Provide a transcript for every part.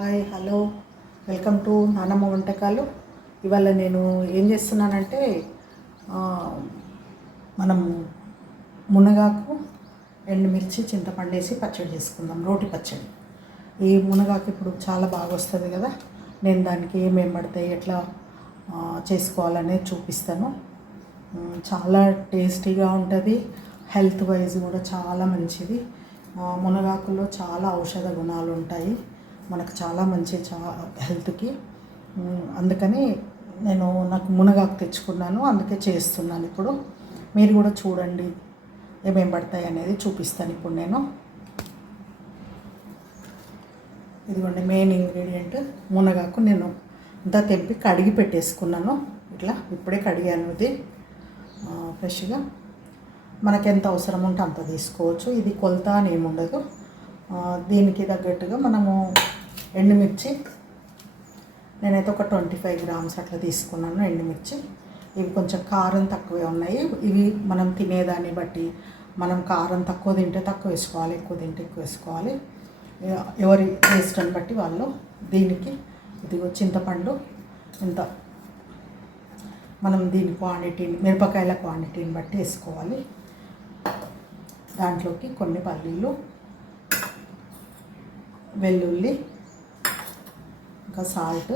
Hi hello. Welcome to నానమ్మ వంటకాలు. ఇవాళ నేను ఏం చేస్తున్నానంటే మనం మునగాకు ఎండుమిర్చి చింతపండు వేసి పచ్చడి చేసుకుందాం రోటి పచ్చడి. ఈ మునగాకు ఇప్పుడు చాలా బాగా వస్తుంది కదా నేను దానికి ఏమేం పడతాయి ఎట్లా చేసుకోవాలనేది చూపిస్తాను. చాలా టేస్టీగా ఉంటుంది హెల్త్ వైజ్ కూడా చాలా మంచిది. మునగాకులో చాలా ఔషధ గుణాలు ఉంటాయి. మనకు చాలా మంచి చా హెల్త్కి. అందుకని నేను నాకు మునగాకు తెచ్చుకున్నాను అందుకే చేస్తున్నాను ఇప్పుడు. మీరు కూడా చూడండి ఏమేం పడతాయి అనేది చూపిస్తాను ఇప్పుడు నేను. ఇదిగోండి మెయిన్ ఇంగ్రీడియంట్ మునగాకు. నేను అంతా తెంపి కడిగి పెట్టేసుకున్నాను. ఇట్లా ఇప్పుడే కడిగాను ఇది. ఫ్రెష్గా. మనకు ఎంత అవసరం ఉంటే అంత తీసుకోవచ్చు. ఇది కొలత అని ఏమి ఉండదు దీనికి తగ్గట్టుగా మనము ఎండుమిర్చి. నేనైతే ఒక ట్వంటీ ఫైవ్ గ్రామ్స్ అట్లా తీసుకున్నాను ఎండుమిర్చి. ఇవి కొంచెం కారం తక్కువే ఉన్నాయి. ఇవి మనం తినేదాన్ని బట్టి మనం కారం తక్కువ తింటే తక్కువ వేసుకోవాలి ఎక్కువ తింటే ఎక్కువ వేసుకోవాలి. ఎవరి టేస్ట్ని బట్టి వాళ్ళు దీనికి ఇదిగో చింతపండు ఇంత మనం దీని క్వాంటిటీని మిరపకాయల క్వాంటిటీని బట్టి వేసుకోవాలి. దాంట్లోకి కొన్ని పల్లీలు వెల్లుల్లి ఇంకా సాల్ట్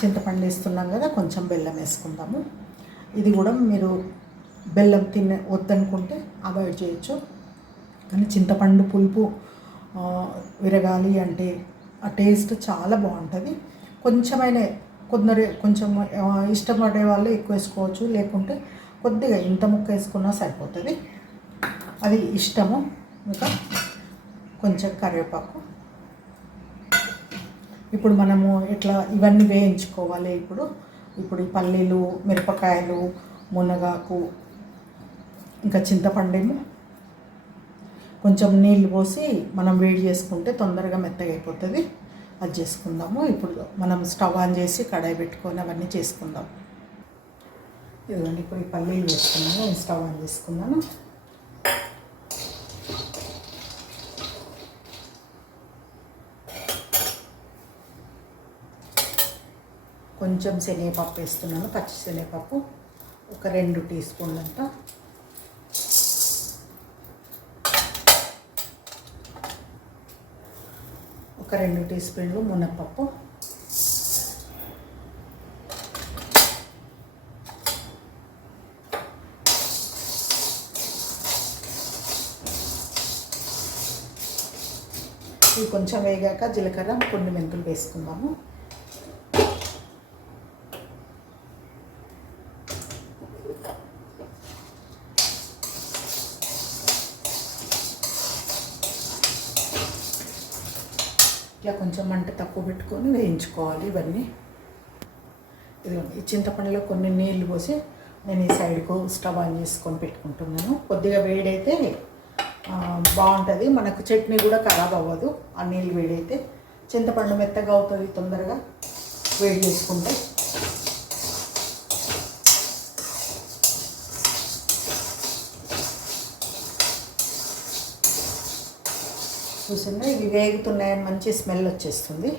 చింతపండు వేస్తున్నాం కదా కొంచెం బెల్లం వేసుకుందాము. ఇది కూడా మీరు బెల్లం తినే వద్దనుకుంటే అవాయిడ్ చేయొచ్చు. కానీ చింతపండు పులుపు విరగాలి అంటే ఆ టేస్ట్ చాలా బాగుంటుంది. కొంచెమైనా కొందరు కొంచెం ఇష్టపడే వాళ్ళు ఎక్కువ వేసుకోవచ్చు. లేకుంటే కొద్దిగా ఇంత ముక్క వేసుకున్నా సరిపోతుంది. అది ఇష్టము. ఇంకా కొంచెం కరివేపాకు. ఇప్పుడు మనము ఇట్లా ఇవన్నీ వేయించుకోవాలి ఇప్పుడు? ఇప్పుడు ఈ పల్లీలు మిరపకాయలు మునగాకు ఇంకా చింతపండేమో? కొంచెం నీళ్ళు పోసి మనం వేడి చేసుకుంటే తొందరగా మెత్తగా అయిపోతుంది అది చేసుకుందాము. ఇప్పుడు మనం స్టవ్ ఆన్ చేసి కడాయి పెట్టుకొని అవన్నీ చేసుకుందాం. ఇదిగోండి ఇప్పుడు ఈ పల్లీలు వేసుకున్నాము స్టవ్ ఆన్ చేసుకున్నాను. కొంచెం శనగపప్పు వేస్తున్నాను పచ్చి శనగపప్పు. ఒక రెండు టీ స్పూన్లంతా. ఒక రెండు టీ స్పూన్లు మునప్పప్పు ఇవి కొంచెం వేగాక జీలకర్ర కొన్ని మెంతులు వేసుకుందాము. ఇలా కొంచెం మంట తక్కువ పెట్టుకొని వేయించుకోవాలి ఇవన్నీ. ఇదిగోండి ఈ చింతపండులో కొన్ని నీళ్ళు పోసి నేను ఈ సైడ్కు స్టవ్ ఆన్ చేసుకొని పెట్టుకుంటున్నాను. కొద్దిగా వేడైతే బాగుంటుంది. మనకు చట్నీ కూడా ఖరాబ్ అవ్వదు. ఆ నీళ్ళు వేడైతే చింతపండు మెత్తగా అవుతుంది తొందరగా వేడి చేసుకుంటే. చూసిందా. ఇవి వేగుతున్నాయని మంచి స్మెల్ వచ్చేస్తుంది.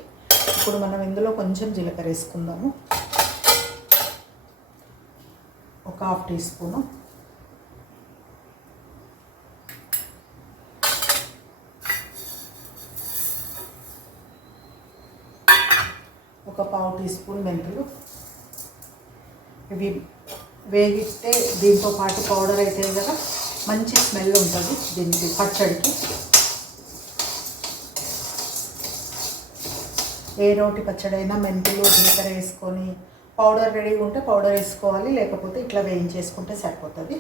ఇప్పుడు మనం ఇందులో కొంచెం జీలకర్ర వేసుకుందాము. ఒక హాఫ్ టీ స్పూను. ఒక పావు టీ స్పూన్ మెంతులు. ఇవి వేగిస్తే దీంతో పాటు పౌడర్ అయితే కదా మంచి స్మెల్ ఉంటుంది దీనికి పచ్చడికి. ఏ రోటి పచ్చడైనా మెంతులు జీలకర్ర వేసుకొని పౌడర్ రెడీగా ఉంటే పౌడర్ వేసుకోవాలి. లేకపోతే ఇట్లా వేయించేసుకుంటే సరిపోతుంది.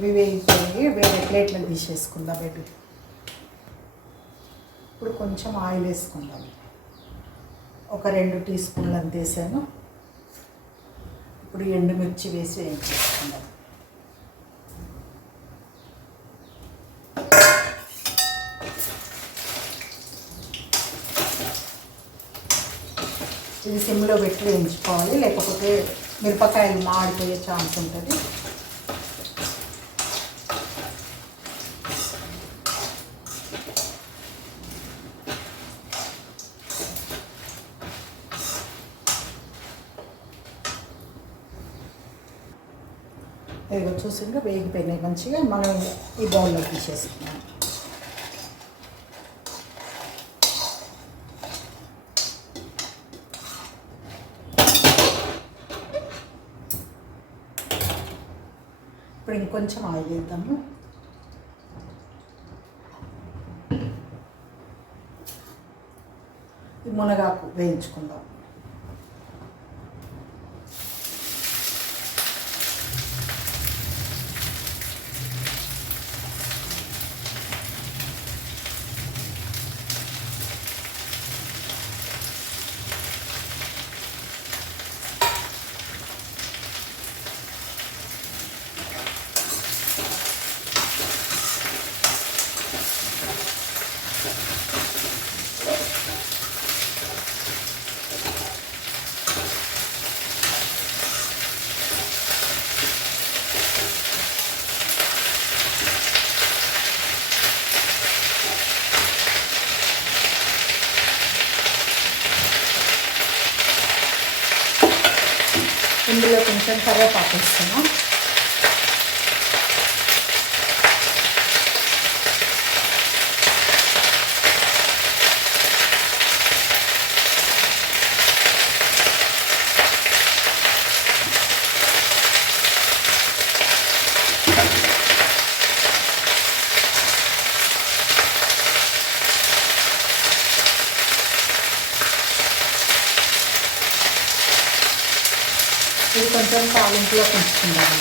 ఇవి వేయిపోయి వేరే ప్లేట్లకు తీసేసుకుందాం బేబీ ఇప్పుడు కొంచెం ఆయిల్ వేసుకుందాం. ఒక రెండు టీ స్పూన్లు అంత వేసాను. ఇప్పుడు ఎండుమిర్చి వేసి వేయించేసుకుందాం ఇది సిమ్లో పెట్టి వేయించుకోవాలి లేకపోతే మిరపకాయలు మాడిపోయే ఛాన్స్ ఉంటుంది. ఇదిగో చూసింగా వేగిపోయినాయి మంచిగా. మనం ఈ బౌల్లో తీసేసుకున్నాం ఇప్పుడు ఇంకొంచెం ఆయిల్ వేద్దాము. ఈ మునగాకు వేయించుకుందాం ఇందులో కొంచెం కరివేపాకు వేస్తున్నాం ఇది కొంచెం తాలింపులో ఉంచుకుందాము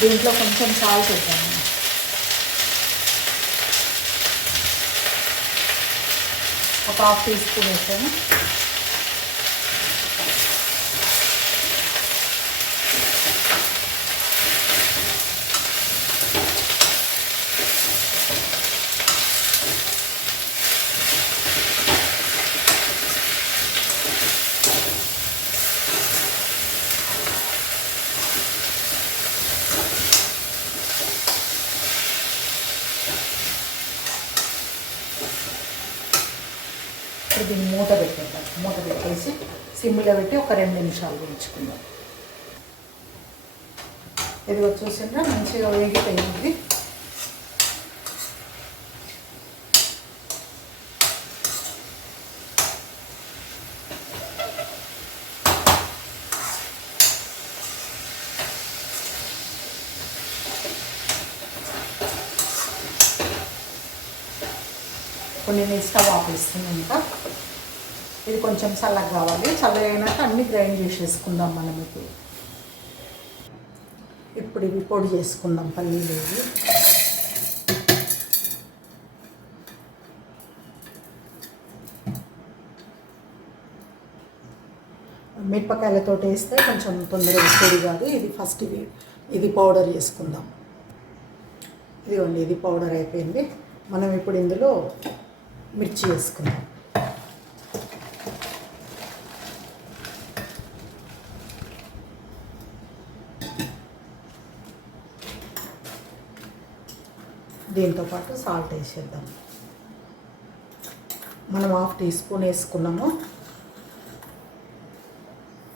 దీంట్లో కొంచెం సాల్ట్ వేద్దాము ఒక హాఫ్ టీ స్పూన్ వేసాను. ఇప్పుడు దీన్ని మూత పెట్టేద్దాం. మూత పెట్టేసి సిమ్లో పెట్టి ఒక రెండు నిమిషాలు ఉంచుకుందాం. ఇది వచ్చేసిందా మంచిగా వేగిపోయింది. ఇప్పుడు నేను స్టవ్ ఆపేస్తున్నాను ఇంకా. ఇది కొంచెం చల్లగా కావాలి. చల్లగా అయినాక అన్ని గ్రైండ్ చేసేసుకుందాం మనం ఇప్పుడు. ఇప్పుడు ఇవి పొడి చేసుకుందాం పల్లీలు ఇవి. మిరపకాయలతో వేస్తే కొంచెం తొందరగా పొడి కాదు. ఇది ఫస్ట్ ఇది ఇది పౌడర్ చేసుకుందాం. ఇదిగోండి ఇది పౌడర్ అయిపోయింది. మనం ఇప్పుడు ఇందులో మిర్చి వేసుకుందాం. దీంతోపాటు సాల్ట్ వేసేద్దాం. మనం హాఫ్ టీ స్పూన్ వేసుకున్నాము.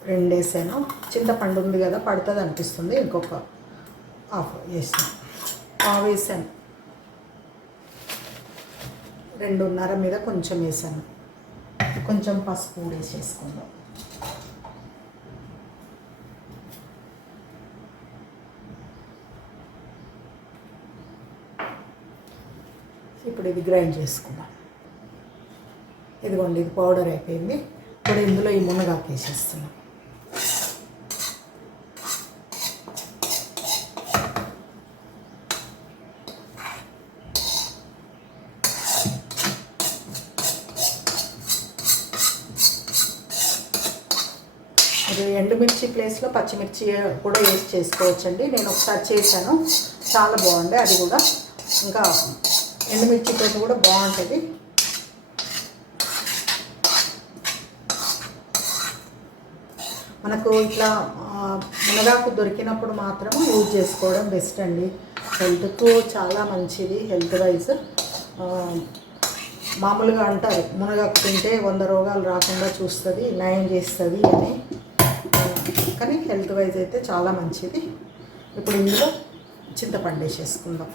రెండు వేసాను. చింతపండు ఉంది కదా పడుతుంది అనిపిస్తుంది. ఇంకొక హాఫ్ వేసాను. పావు వేసాను. రెండున్నర మీద కొంచెం వేసాను. కొంచెం పసుపు కూడా వేసేసుకుందాం. ఇప్పుడు ఇది గ్రైండ్ చేసుకుందాం. ఇదిగోండి ఇది పౌడర్ అయిపోయింది. ఇప్పుడు ఇందులో ఈ మునగాకు వేసేస్తున్నాం ఎండుమిర్చి ప్లేస్లో పచ్చిమిర్చి కూడా వేసి చేసుకోవచ్చండి. నేను ఒకసారి చేశాను. చాలా బాగుంది. అది కూడా ఇంకా ఎండుమిర్చితో కూడా బాగుంటుంది. మనకు ఇట్లా మునగాకు దొరికినప్పుడు మాత్రం యూజ్ చేసుకోవడం బెస్ట్ అండి. హెల్త్కు చాలా మంచిది హెల్త్ వైజ్ మామూలుగా అంటారు మునగాకు తింటే వంద రోగాలు రాకుండా చూస్తుంది నయం చేస్తుంది అని. కానీ హెల్త్ వైజ్ అయితే చాలా మంచిది. ఇప్పుడు ఇందులో చింతపండు వేసేసుకుందాం.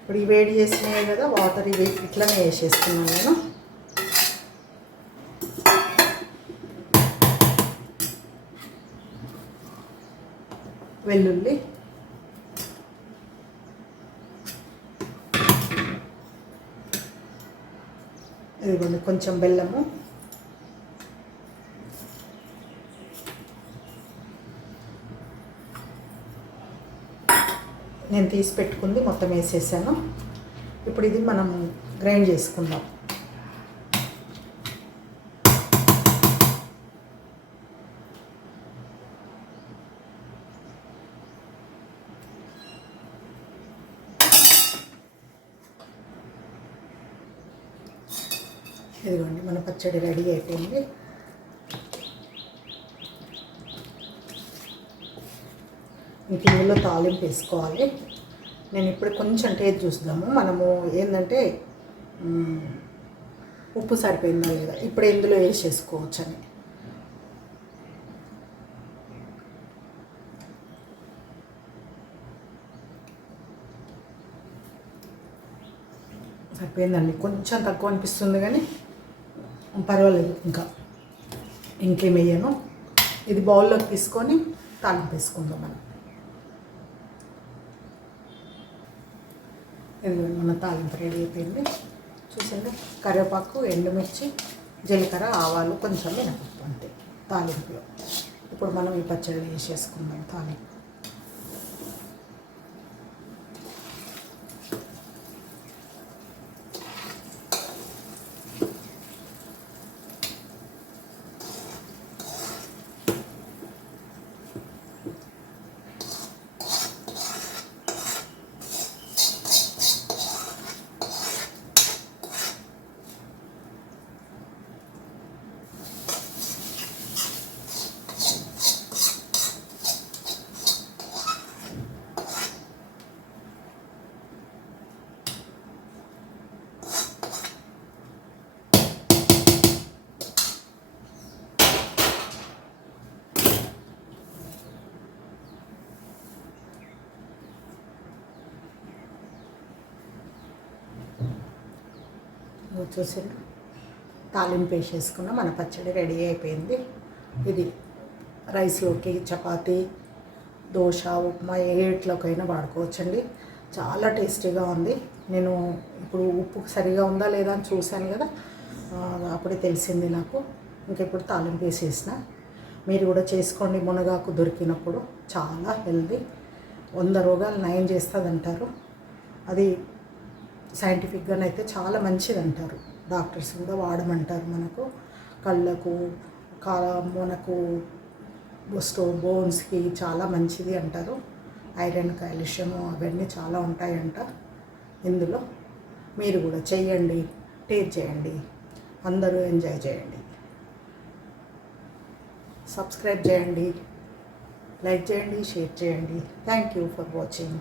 ఇప్పుడు ఈ వేడి చేసినాయి కదా వాటర్ ఇవి ఇట్లనే వేసేస్తున్నాను నేను. వెల్లుల్లి. ఇదిగోండి కొంచెం బెల్లము. నేను తీసి పెట్టుకుంది మొత్తం వేసేసాను. ఇప్పుడు ఇది మనం గ్రైండ్ చేసుకుందాం. ఇదిగోండి మన పచ్చడి రెడీ అయిపోయింది. ఇంక ఇందులో తాలింపు వేసుకోవాలి. నేను ఇప్పుడు కొంచెం టేస్ట్ చూద్దాము మనము ఏంటంటే ఉప్పు సరిపోయిందా లేదా? ఇప్పుడు ఇందులో వేసేసుకోవచ్చు అని సరిపోయిందండి. కొంచెం తక్కువ అనిపిస్తుంది కానీ పర్వాలేదు ఇంకా. ఇంకేం వేయను. ఇది బౌల్లోకి తీసుకొని తాలింపు వేసుకుందాం మనం. మన తాలింపు రెడీ అయిపోయింది. చూసండి కరివేపాకు ఎండుమిర్చి జీలకర్ర ఆవాలు కొంచెం మినపప్పు అంతే. తాలింపులో. ఇప్పుడు మనం ఈ పచ్చడి వేసేసుకుందాం తాలింపు ఇదిగో చూసారు తాలింపు వేసేసుకున్న మన పచ్చడి రెడీ అయిపోయింది. ఇది రైస్లోకి చపాతి దోశ ఉప్మా ఏట్లోకైనా వాడుకోవచ్చండి. చాలా టేస్టీగా ఉంది. నేను ఇప్పుడు ఉప్పు సరిగా ఉందా లేదా అని చూశాను కదా అప్పుడే తెలిసింది నాకు. ఇంకా ఇప్పుడు తాలింపు వేసేసిన. మీరు కూడా చేసుకోండి మునగాకు దొరికినప్పుడు. చాలా హెల్దీ. వంద రోగాలు నయం చేస్తుంది అంటారు అది సైంటిఫిక్గానైతే చాలా మంచిది అంటారు డాక్టర్స్ కూడా వాడమంటారు మనకు. కళ్ళకు కా మనకు స్టో బోన్స్కి చాలా మంచిది అంటారు. ఐరన్ కాల్షియము అవన్నీ చాలా ఉంటాయంట. ఇందులో మీరు కూడా చేయండి టేస్ట్ చేయండి అందరూ ఎంజాయ్ చేయండి. సబ్స్క్రైబ్ చేయండి లైక్ చేయండి షేర్ చేయండి. Thank you for watching.